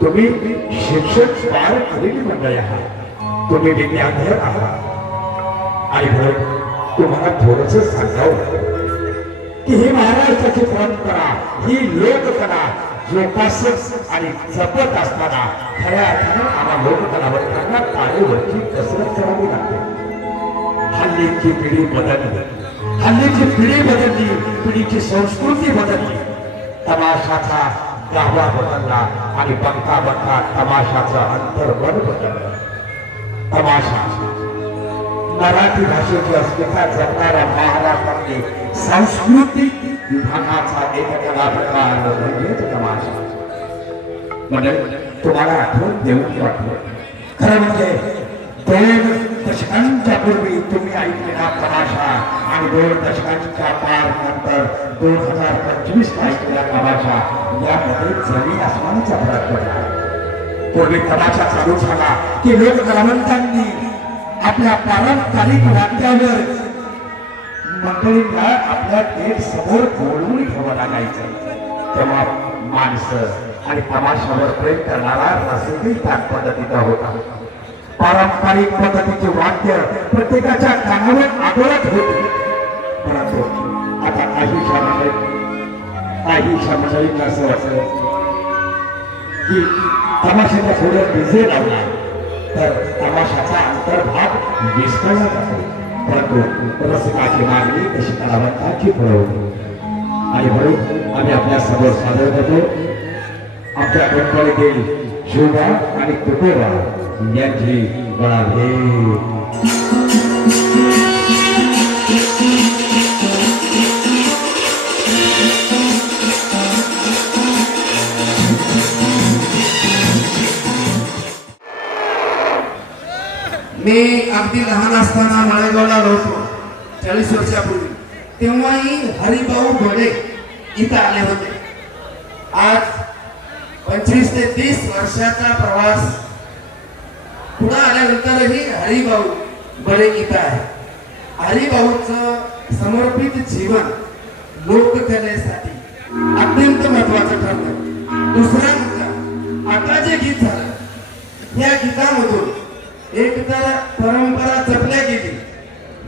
तुम्ही शिक्षक पार केलेली मंडळी आहात, तुम्ही विद्याधर आहात आणि म्हणून तुम्हाला थोडस सांगावं की ही महाराष्ट्राची परंपरा, ही लोककला जोपासत आणि जपत असताना खऱ्या अर्थानं आम्हा लोककलावंतांना तारेवरची कसरत करावी लागते. हल्लीची पिढी बदलली, हल्लीची पिढी बदलली, पिढीची संस्कृती बदलली. तमाशाचा गावा बदलला आणि बघता बघता तमाशाचं अंतर्मन बदललं. तमाशा मराठी भाषेची अस्मिता जपणाऱ्या महाराष्ट्रातली सांस्कृतिक विभागाचा एक कला प्रकार म्हणजेच तमाशा. म्हणजे तुम्हाला आठवण देऊन वाटलं, खरं म्हणजे 2 दशकांच्या पूर्वी तुम्ही ऐकलेला तमाशा आणि 2 दशकांच्या पार नंतर 2025 ऐकलेला तमाशा यामध्ये जमीन आसमानाचा फरक पडला. पूर्वी तमाशा चालू झाला की लोक कलावंतांनी आपल्या पारंपरिक वाद्यावर मंडळींना आपल्या गेट समोर बोलवून ठेवावं लागायचं. तेव्हा माणसं आणि तमाशावर प्रेम करणारा रसिकही त्या पद्धतीचा होता. पारंपरिक पद्धतीचे वाद्य प्रत्येकाच्या कानावर आदळत होते. परंतु आता काही मंडळींना असं वाटलं की तमाशाला थोडं डीजे लावला तर तमाशाचा अंतर्भाग विस्कळला जातो. परंतु रसिकाची मागणी तशी कलावंताची पुरवली आणि म्हणून आम्ही आपल्या समोर सादर करतो आमच्या कंपनीतील शोभा आणि कुटुंबा यांची बळाभेट. मी अगदी लहान असताना माळेगावला होतो 40 वर्षापूर्वी. तेव्हाही हरिभाऊ घोडे इथं आले होते. आज 25 ते 30 वर्षाचा प्रवास पुढे आल्यानंतरही हरिभाऊ बडे इथं आहे. हरिभाऊचं समर्पित जीवन लोककलेसाठी अत्यंत महत्वाचं ठरलं. दुसरा मुद्दा, आता जे गीत झालं या गीतामधून एक तर परंपरा जपल्या गेली,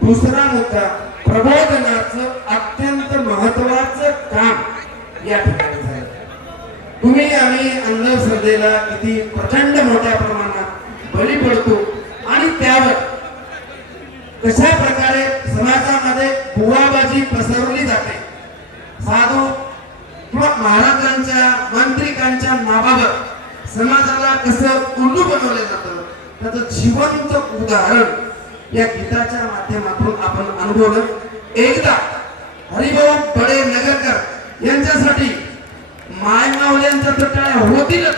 दुसरा मुद्दा प्रबोधनाचं अत्यंत महत्वाचं काम या ठिकाणी झालं. तुम्ही आम्ही अंधश्रद्धेला किती प्रचंड मोठ्या प्रमाणात बळी पडतो आणि त्यावर कशा प्रकारे समाजामध्ये बुवाबाजी पसरवली जाते. साधू किंवा महाराजांच्या मांत्रिकांच्या नावावर समाजाला कसं उल्लू बनवले जातं त्याचं जिवंत उदाहरण या गीताच्या माध्यमातून आपण अनुभवलं. एकदा हरिभाऊ बडे नगरकर यांच्यासाठी मायमावल्यांच्या तर टाळ्या होतीलच,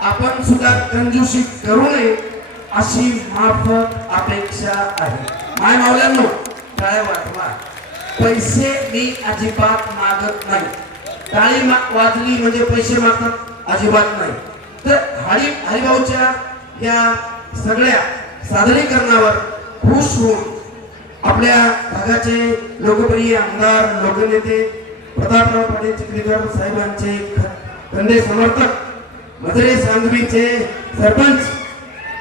आपण सुद्धा कंजूसी करू नये अशी माफक अपेक्षा आहे. मायमावल्यांनो टाळ्या वाजवा. पैसे मी अजिबात मागत नाही. टाळी वाजली म्हणजे पैसे मागतात अजिबात नाही. तर हरिभाऊच्या या सगळ्या सादरीकरणावर खुश होऊन आपल्या भागाचे लोकप्रिय आमदार लोकनेते प्रतापराव पाटील चिखलीकर साहेबांचे खंदे समर्थक, मधुरे सांगवीचे सरपंच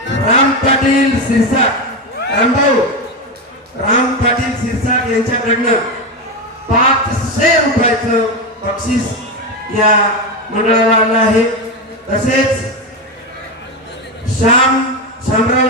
राम पाटील सिरसाट, राम पाटील सिरसाट यांच्याकडनं 500 रुपयाचं बक्षीस या मंडळाला आहे. तसेच शामराव